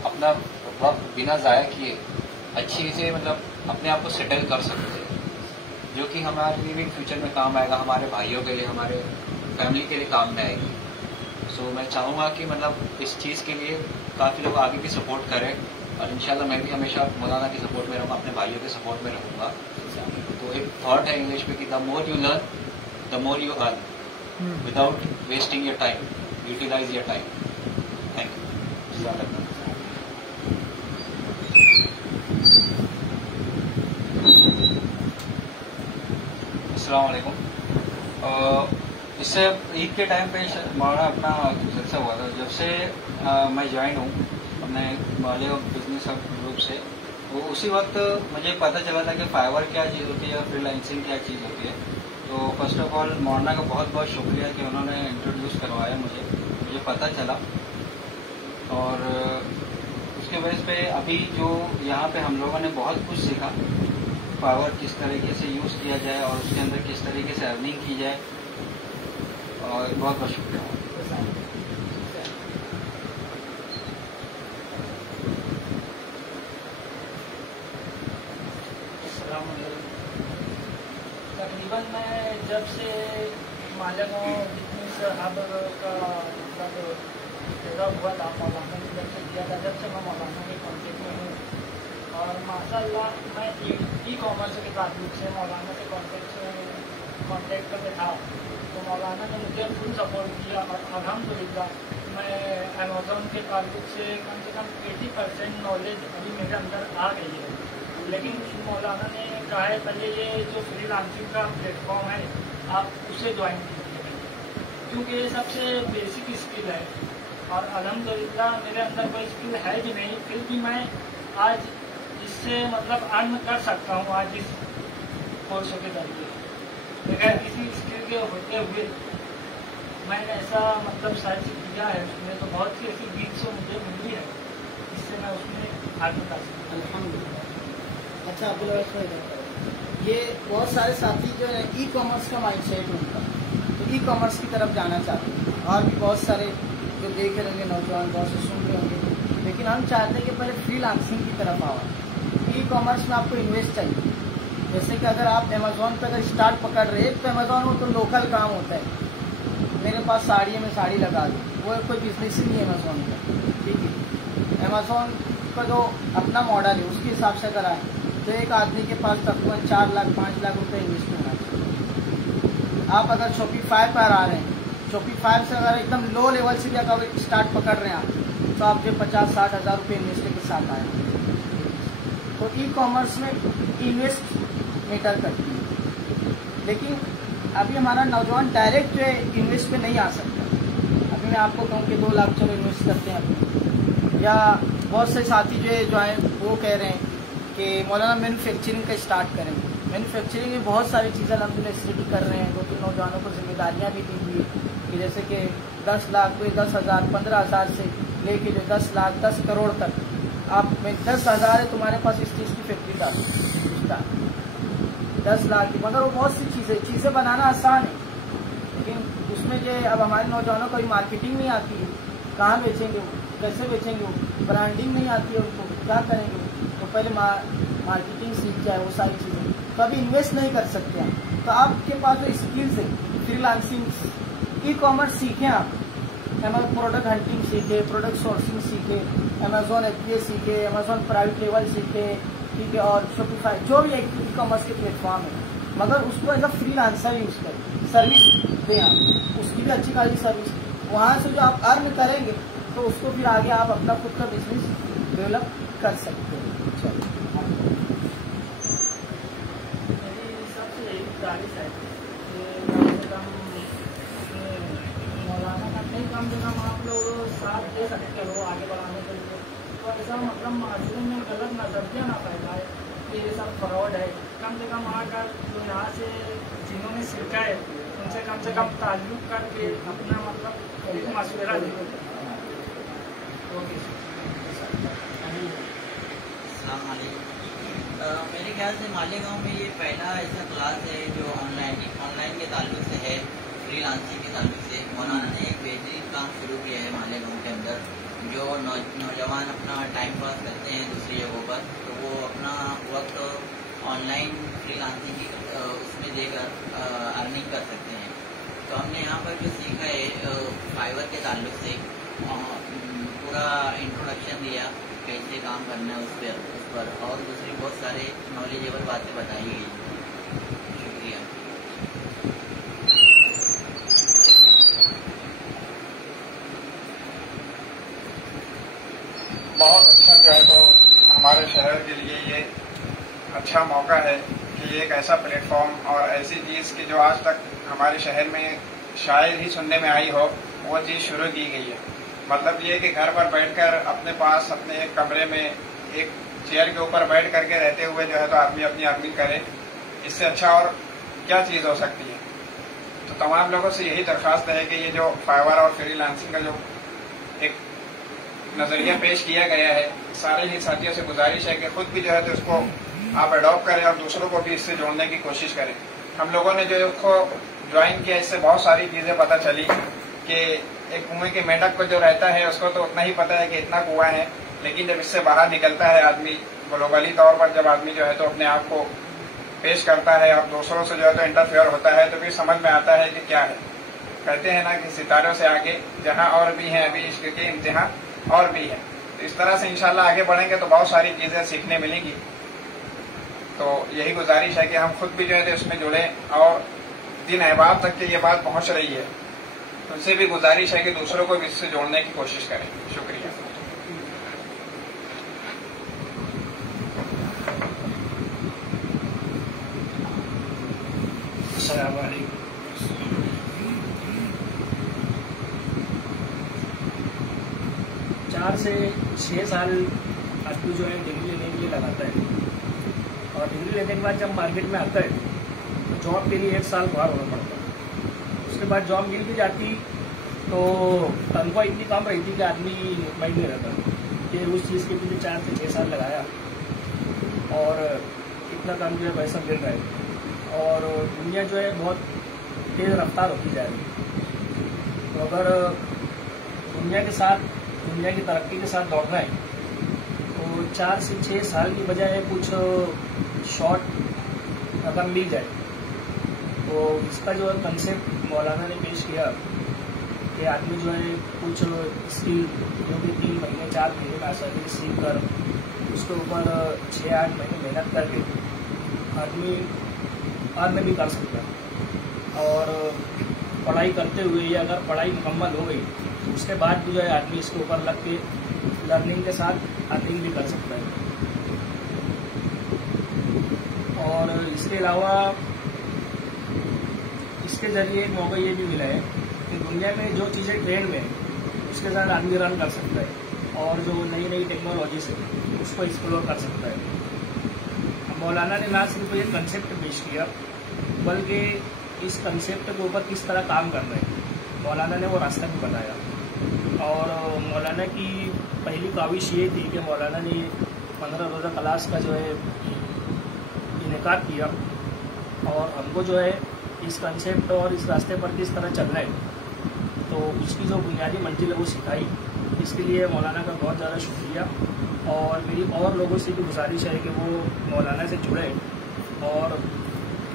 अपना वक्त बिना ज़ाया किए अच्छी से मतलब अपने आप को सेटल कर सकते हैं, जो कि हमारे लिए भी फ्यूचर में काम आएगा, हमारे भाइयों के लिए, हमारे फैमिली के लिए काम में आएगी। सो मैं चाहूँगा कि मतलब इस चीज़ के लिए काफ़ी लोग आगे भी सपोर्ट करें और इंशाल्लाह मैं भी हमेशा मौलाना की सपोर्ट में रहूँगा, अपने भाइयों के सपोर्ट में रहूँगा। तो एक थॉट है इंग्लिश में कि the more you learn the more you earn without wasting your time, utilise your time. Thank you. अस्सलाम वालेकुम। इससे ईद के टाइम पे हमारा अपना जलसा हुआ था। जब से मैं ज्वाइन हूँ अपने वाले बिजनेस ग्रुप से, तो उसी वक्त मुझे पता चला था कि फाइवर क्या चीज़ होती है, फ्रीलांसिंग क्या चीज़ होती है। तो फर्स्ट ऑफ ऑल मौलाना का बहुत बहुत शुक्रिया कि उन्होंने इंट्रोड्यूस करवाया मुझे पता चला। और उसके वजह पे अभी जो यहाँ पे हम लोगों ने बहुत कुछ सीखा, पावर किस तरीके से यूज़ किया जाए और उसके अंदर किस तरीके से अर्निंग की जाए। और बहुत बहुत शुक्रिया। तकरीबन मैं जब से मालेगांव बिजनेस हब का मतलब पैदा हुआ था, मौलाना ने जब से किया था, जब से मैं मौलाना के कॉन्टेक्ट में हूँ। और माशाल्लाह मैं ई कॉमर्स के ताल्लुक से मौलाना के कॉन्टेक्ट में था, तो मौलाना ने मुझे फुल सपोर्ट किया। और अल्हम्दुलिल्लाह मैं अमेज़ॉन के ताल्लुक से कम 80% नॉलेज अभी मेरे अंदर आ गई है। लेकिन मौलाना ने कहा है पहले ये जो फ्रीलांसिंग का प्लेटफॉर्म है आप उसे ज्वाइन कीजिए, क्योंकि ये सबसे बेसिक स्किल है। और अल्हम्दुलिल्लाह मेरे अंदर कोई स्किल है भी नहीं, फिर भी मैं आज इससे मतलब अर्न कर सकता हूँ आज इस कोर्स के जरिए। बगैर किसी स्किल के होते हुए मैंने ऐसा मतलब सर्च किया है उसमें, तो बहुत सी ऐसी बीच मुझे मिली है जिससे मैं उसमें अर्न कर सकता हूँ। अच्छा ये बहुत सारे साथी जो है ई कॉमर्स का माइंडसेट है उनका, तो ई कॉमर्स की तरफ जाना चाहते हैं। और भी बहुत सारे जो देख रहे होंगे नौजवान, बहुत से सुन रहे होंगे, लेकिन हम चाहते हैं कि पहले फ्रीलांसिंग की तरफ आओ। ई कॉमर्स में आपको इन्वेस्ट चाहिए। जैसे कि अगर आप अमेज़ॉन पर अगर स्टार्ट पकड़ रहे हैं, तो अमेज़ॉन वो तो लोकल काम होता है, मेरे पास साड़ी है मैं साड़ी लगा दूँ, वो कोई बिजनेस ही नहीं है अमेज़ॉन का। ठीक है, अमेज़ॉन का जो अपना मॉडल है उसके हिसाब से अगर आए तो एक आदमी के पास तकरीबन 4 लाख 5 लाख रुपए इन्वेस्ट होना चाहिए। आप अगर शॉपिफाई पर आ रहे हैं, शॉपिफाई से अगर एकदम लो लेवल से भी अगर स्टार्ट पकड़ रहे हैं आप, तो आप जो 50-60 हज़ार रुपये इन्वेस्ट के साथ आए। तो ई कॉमर्स में इन्वेस्ट मैटर करती है, लेकिन अभी हमारा नौजवान डायरेक्ट जो है इन्वेस्ट पे नहीं आ सकता। अभी मैं आपको कहूँ कि 2 लाख चलो इन्वेस्ट करते हैं अपने, या बहुत से साथी जो है वो कह रहे हैं कि मौलाना मैन्युफैक्चरिंग का स्टार्ट करें। मैन्युफैक्चरिंग में बहुत सारी चीज़ें अल्हम्दुलिल्लाह स्टडी कर रहे हैं, 2-3 नौजवानों को जिम्मेदारियाँ भी दी हुई है कि जैसे कि 10 लाख कोई 10,000 15,000 से लेके जो 10 लाख 10 करोड़ तक आप में 10,000 है तुम्हारे पास इस चीज़ की फैक्ट्री डालो, 10 लाख की। मगर वो बहुत सी चीज़ें बनाना आसान है, लेकिन उसमें जो अब हमारे नौजवानों को मार्केटिंग नहीं आती है, कहाँ बेचेंगे वो, कैसे बेचेंगे वो, ब्रांडिंग नहीं आती है उनको, क्या करेंगे तो पहले मार्केटिंग सीख जाए वो सारी चीज़ें, तो अभी इन्वेस्ट नहीं कर सकते हैं। तो आपके पास जो स्किल्स है, फ्रीलांसिंग, ई कॉमर्स सीखें आप, प्रोडक्ट हंटिंग सीखे, प्रोडक्ट सोर्सिंग सीखे, अमेजोन FBA सीखे, अमेजोन प्राइवेट लेवल सीखे, ठीक है, और शॉपिफाई, जो भी ई कॉमर्स के प्लेटफॉर्म है, मगर उसको एज अ फ्रीलांसर यूज करें, सर्विस दें आप, उसकी भी अच्छी खासी सर्विस, वहाँ से जो आप अर्न करेंगे तो उसको फिर आगे आप अपना खुद का बिजनेस डेवलप कर सकते हैं। सबसे यही गुजारिश है कि मौलाना का कम से कम आप लोग साथ दे सकते हो आगे बढ़ाने के लिए, तो ऐसा मतलब माशरे में गलत नजरिया ना फैलाए कि ये सब फ्रॉड है। कम से कम आकर जो यहाँ से जिन्होंने सीखा है उनसे कम ताल्लुक करके अपना मतलब एक मशवरा दे। मेरे ख्याल से मालेगांव में ये पहला ऐसा क्लास है जो ऑनलाइन के ताल्लुक से है, फ्रीलांसिंग के ताल्लुक से। मौलाना ने एक बेहतरीन काम शुरू किया है मालेगांव के अंदर, जो नौजवान अपना टाइम पास करते हैं दूसरी जगहों पर, तो वो अपना वक्त ऑनलाइन फ्रीलांसिंग की उसमें देकर अर्निंग कर सकते हैं। तो हमने यहाँ पर जो सीखा है फाइवर के ताल्लुक से पूरा इंट्रोडक्शन दिया, कैसे काम करना है उस पर, और दूसरी बहुत सारे नॉलेजेबल बातें बताई गई। शुक्रिया। बहुत अच्छा जो है तो हमारे शहर के लिए ये अच्छा मौका है कि एक ऐसा प्लेटफॉर्म और ऐसी चीज़ की जो आज तक हमारे शहर में शायद ही सुनने में आई हो, वो चीज़ शुरू की गई है। मतलब ये कि घर पर बैठकर अपने पास अपने एक कमरे में एक चेयर के ऊपर बैठ करके रहते हुए जो है तो आदमी अपनी अर्निंग करे, इससे अच्छा और क्या चीज़ हो सकती है। तो तमाम लोगों से यही दरख्वास्त है कि ये जो फाइवर और फ्रीलांसिंग का जो एक नजरिया पेश किया गया है, सारे ही साथियों से गुजारिश है कि खुद भी जो है तो इसको आप अडॉप्ट करें और दूसरों को भी इससे जोड़ने की कोशिश करें। हम लोगों ने जो इसको ज्वाइन किया, इससे बहुत सारी चीजें पता चली कि एक कुएं के मेंढक को जो रहता है उसको तो उतना ही पता है कि इतना कुआं है, लेकिन जब इससे बाहर निकलता है आदमी ग्लोबली तौर पर, जब आदमी जो है तो अपने आप को पेश करता है और दूसरों से जो है तो इंटरफेयर होता है, तो फिर समझ में आता है कि क्या है। कहते हैं ना कि सितारों से आगे जहां और भी हैं, अभी इश्क के इम्तिहान और भी है। तो इस तरह से इंशाल्लाह आगे बढ़ेंगे तो बहुत सारी चीजें सीखने मिलेंगी। तो यही गुजारिश है कि हम खुद भी जो है इसमें जुड़े, और दिन अहबाब तक की ये बात पहुंच रही है, उनसे भी गुजारिश है कि दूसरों को भी इससे जोड़ने की कोशिश करें। शुक्रिया। अस्सलाम वालेकुम। 4 से 6 साल आदमी जो है डिग्री लेने के लिए लगाता है, और डिग्री लेने के बाद जब मार्केट में आता है तो जॉब के लिए 1 साल बाहर होना पड़ता है। उसके बाद जॉब मिल भी जाती तो तनख्वाह इतनी कम रहती कि आदमी मुतमईन नहीं रहता कि उस चीज़ के पीछे 4 से 6 साल लगाया और इतना कम जो है पैसा मिल रहा है, और दुनिया जो है बहुत तेज़ रफ्तार होती जा रही है। तो अगर दुनिया की तरक्की के साथ दौड़ना है तो 4 से 6 साल की बजाय कुछ शॉर्ट रकम मिल जाए। तो इसका जो कंसेप्ट मौलाना ने पेश किया कि आदमी जो है कुछ स्किल जो कि 3 महीने 4 महीने में आसानी सीख कर उसके ऊपर 6-8 महीने मेहनत करके आदमी अर्न भी कर सकता है, और पढ़ाई करते हुए या अगर पढ़ाई मुकम्मल हो गई तो उसके बाद भी जो है आदमी इसके ऊपर लग के लर्निंग के साथ अर्निंग भी कर सकता है। और इसके अलावा इसके जरिए एक मौका ये भी मिला है कि दुनिया में जो चीज़ें ट्रेंड में उसके साथ आदमी रन कर सकता है, और जो नई नई टेक्नोलॉजी से उसको एक्सप्लोर कर सकता है। मौलाना ने ना सिर्फ ये कंसेप्ट पेश किया बल्कि इस कंसेप्ट के ऊपर किस तरह काम करना है मौलाना ने वो रास्ता भी बताया। और मौलाना की पहली काविश ये थी कि मौलाना ने 15 रोज़ा क्लास का जो है इनेकाद किया और हमको जो है इस कंसेप्ट और इस रास्ते पर किस तरह चलना है, तो उसकी जो बुनियादी मंजिल है वो सिखाई। इसके लिए मौलाना का बहुत ज़्यादा शुक्रिया। और मेरी और लोगों से भी गुजारिश है कि वो मौलाना से जुड़े और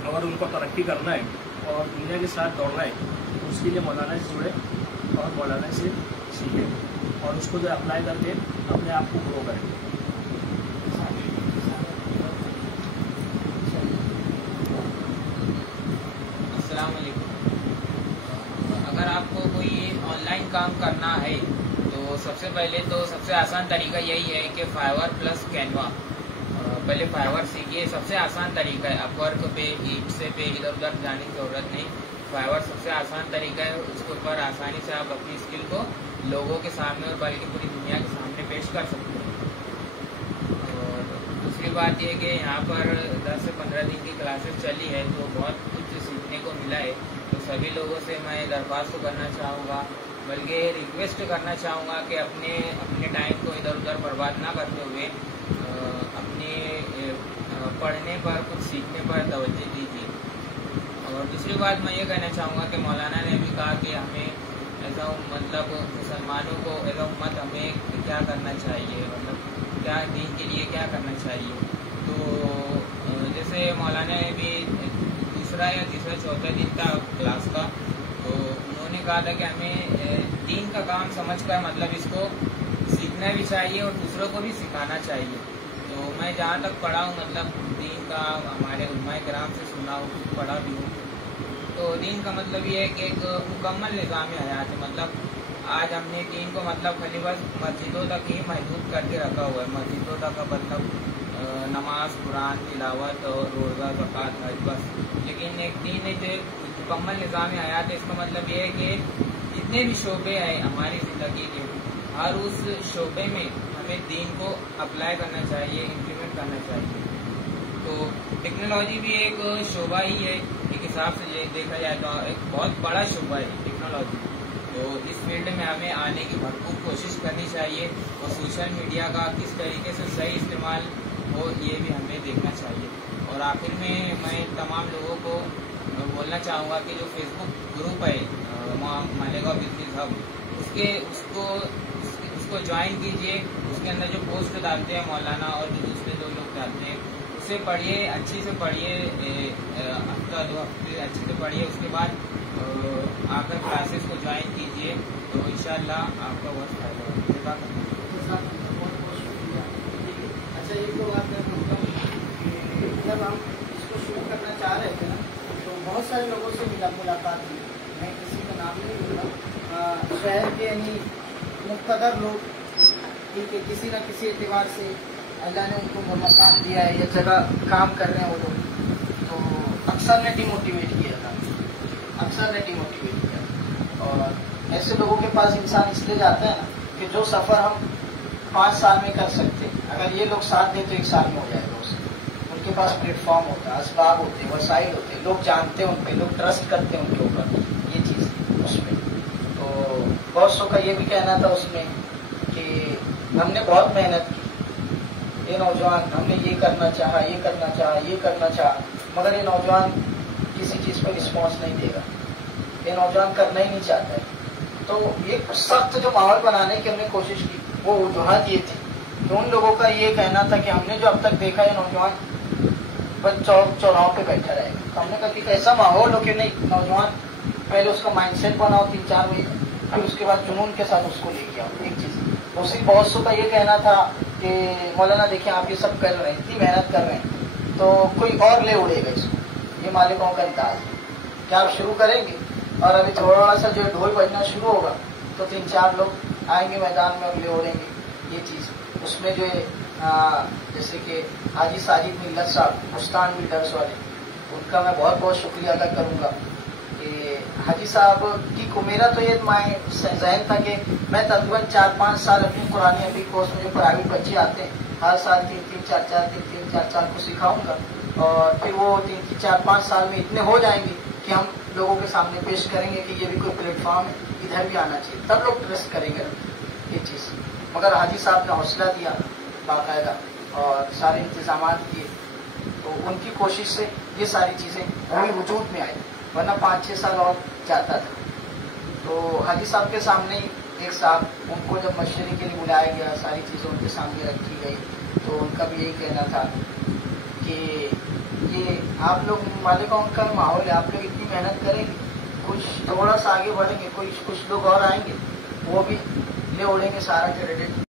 अगर उनको तरक्की करना है और दुनिया के साथ दौड़ना है तो उसके लिए मौलाना से जुड़े और मौलाना से सीखें और उसको जो अप्लाई करके अपने आप को ग्रो करें। अस्सलाम वालेकुम। अगर आपको कोई ऑनलाइन काम करना है तो सबसे पहले तो सबसे आसान तरीका यही है कि फाइवर प्लस कैनवा। पहले फाइवर सीखिए, सबसे आसान तरीका है। अपवर्क पे, ईट पे इधर उधर जाने की जरूरत नहीं। फाइवर सबसे आसान तरीका है, उसके ऊपर आसानी से आप अपनी स्किल को लोगों के सामने और बल्कि पूरी दुनिया के सामने पेश कर सकते हैं। और दूसरी बात यह कि यहाँ पर 10 से 15 दिन की क्लासेस चली है तो बहुत कुछ सीखने को मिला है। तो सभी लोगों से मैं दरख्वास्त करना चाहूँगा, बल्कि रिक्वेस्ट करना चाहूँगा कि अपने टाइम को इधर उधर बर्बाद ना करते हुए अपने पढ़ने पर, कुछ सीखने पर तवज्जो दीजिए। और दूसरी बात मैं ये कहना चाहूँगा कि मौलाना ने भी कहा कि हमें ऐसा मतलब मुसलमानों को एज अ उम्मत हमें क्या करना चाहिए, मतलब क्या दीन के लिए क्या करना चाहिए। तो जैसे मौलाना ने भी दूसरा या तीसरा चौथा दिन का क्लास का, तो उन्होंने कहा था कि हमें दीन का काम समझकर मतलब इसको सीखना भी चाहिए और दूसरों को भी सिखाना चाहिए। तो मैं जहाँ तक पढ़ा हूँ मतलब दीन का हमारे उलमाए किराम से सुना हूँ, पढ़ा भी हूँ। तो दीन का मतलब ये है कि एक मुकम्मल निज़ाम हयात है। मतलब आज हमने दीन को मतलब खाली बस मस्जिदों तक ही महदूद करके रखा हुआ है। मस्जिदों तक मतलब नमाज, कुरान, तिलावत और रोज़ा, ज़कात, हज बस। लेकिन एक दीन है जो मुकम्मल निज़ाम हयात है। इसका मतलब ये है कि जितने भी शोबे हैं हमारी ज़िंदगी के, हर उस शोबे में हमें दीन को अप्लाई करना चाहिए, इम्प्लीमेंट करना चाहिए। तो टेक्नोलॉजी भी एक शोबा ही है, एक हिसाब से देखा जाए तो एक बहुत बड़ा शोबा है टेक्नोलॉजी। तो इस फील्ड में हमें आने की भरपूर कोशिश करनी चाहिए और सोशल मीडिया का किस तरीके से सही इस्तेमाल हो ये भी हमें देखना चाहिए। और आखिर में मैं तमाम लोगों को बोलना चाहूँगा कि जो फेसबुक ग्रुप है मालेगांव बिजनेस हब, उसको ज्वाइन कीजिए। उसके अंदर जो पोस्ट डालते हैं मौलाना और जो दूसरे जो लोग डालते हैं उसे पढ़िए, अच्छे से पढ़िए, हफ्ता 2 हफ्ते अच्छे से पढ़िए। उसके बाद आकर क्लासेस को ज्वाइन कीजिए तो इंशाल्लाह आपका बहुत फायदा होगा। अच्छा, एक तो बात जब हम इसको शुरू करना चाह रहे थे ना तो बहुत सारे लोगों से मुलाकात हुई। मैं किसी का नाम नहीं लूँगा, शहर के यानी मुक़्तदर लोग, ठीक है, किसी न किसी एतबार से अल्लाह ने उनको मकान दिया है या जगह काम कर रहे हैं वो लोग, तो अक्सर ने डिमोटिवेट किया था, और ऐसे लोगों के पास इंसान इसलिए जाता है ना कि जो सफ़र हम 5 साल में कर सकते, अगर ये लोग साथ दें तो 1 साल में हो जाएगा उससे। उनके पास प्लेटफॉर्म होता है, असबाब होते हैं, वसाइल होते हैं, लोग जानते हैं उन पर, लोग ट्रस्ट करते हैं उनके ऊपर, ये चीज़ उसमें। तो बहुत सौ का ये भी कहना था उसमें कि हमने बहुत मेहनत की, ये नौजवान हमने ये करना चाहा, ये करना चाहा, ये करना चाहा, मगर ये नौजवान किसी चीज़ पर रिस्पॉन्स नहीं देगा, ये नौजवान करना ही नहीं चाहता है। तो ये सख्त जो माहौल बनाने की हमने कोशिश की, वो वजूहत ये थी कि उन लोगों का ये कहना था कि हमने जो अब तक देखा है नौजवान बस चौक चौराहों पे बैठा रहेगा। तो हमने कहा कि ऐसा माहौल हो कि नहीं, नौजवान पहले उसका माइंडसेट बनाओ 3-4 महीने, फिर उसके बाद जुनून के साथ उसको लेके आओ। एक चीज़ दूसरी, बहुत सौ का ये कहना था कि मौलाना देखिए आप ये सब कर रहे हैं, इतनी मेहनत कर रहे हैं, तो कोई और ले उड़ेगा इसको, ये मालिकों का अंदाज है। क्या आप शुरू करेंगे? और अभी थोड़ा सा जो ढोल बजना शुरू होगा तो 3-4 लोग आएंगे मैदान में और ले उड़ेंगे, ये चीज़। उसमें जो जैसे कि हाजी साजिद मिल्लत साहब, मुस्तान बिल्डर्स वाले, उनका मैं बहुत बहुत शुक्रिया अदा करूँगा कि हाजी साहब की को मेरा तो ये जहन था कि मैं तकरीबन 4-5 साल अपनी कुरानी अभी कोर्स में जो प्राइवेट बच्चे आते हैं, हर साल 3-4 को सिखाऊंगा और फिर वो 3-4-5 साल में इतने हो जाएंगे कि हम लोगों के सामने पेश करेंगे कि ये भी कोई प्लेटफॉर्म है, इधर भी आना चाहिए, तब लोग ट्रस्ट करेंगे ये चीज़। मगर हाजी साहब ने हौसला दिया बाकायदा और सारे इंतजाम किए, तो उनकी कोशिश से ये सारी चीज़ें अभी वजूद में आई, वरना 5-6 साल और जाता था। तो हाजी साहब के सामने एक साहब उनको जब मशवरे के लिए बुलाया गया, सारी चीज़ें उनके सामने रखी गई, तो उनका भी यही कहना था कि ये आप लोग मालेगांव का माहौल है, आप लोग इतनी मेहनत करेंगे, कुछ थोड़ा सा आगे बढ़ेंगे, कुछ लोग और आएंगे, वो भी ले उड़ेंगे सारा क्रेडिट।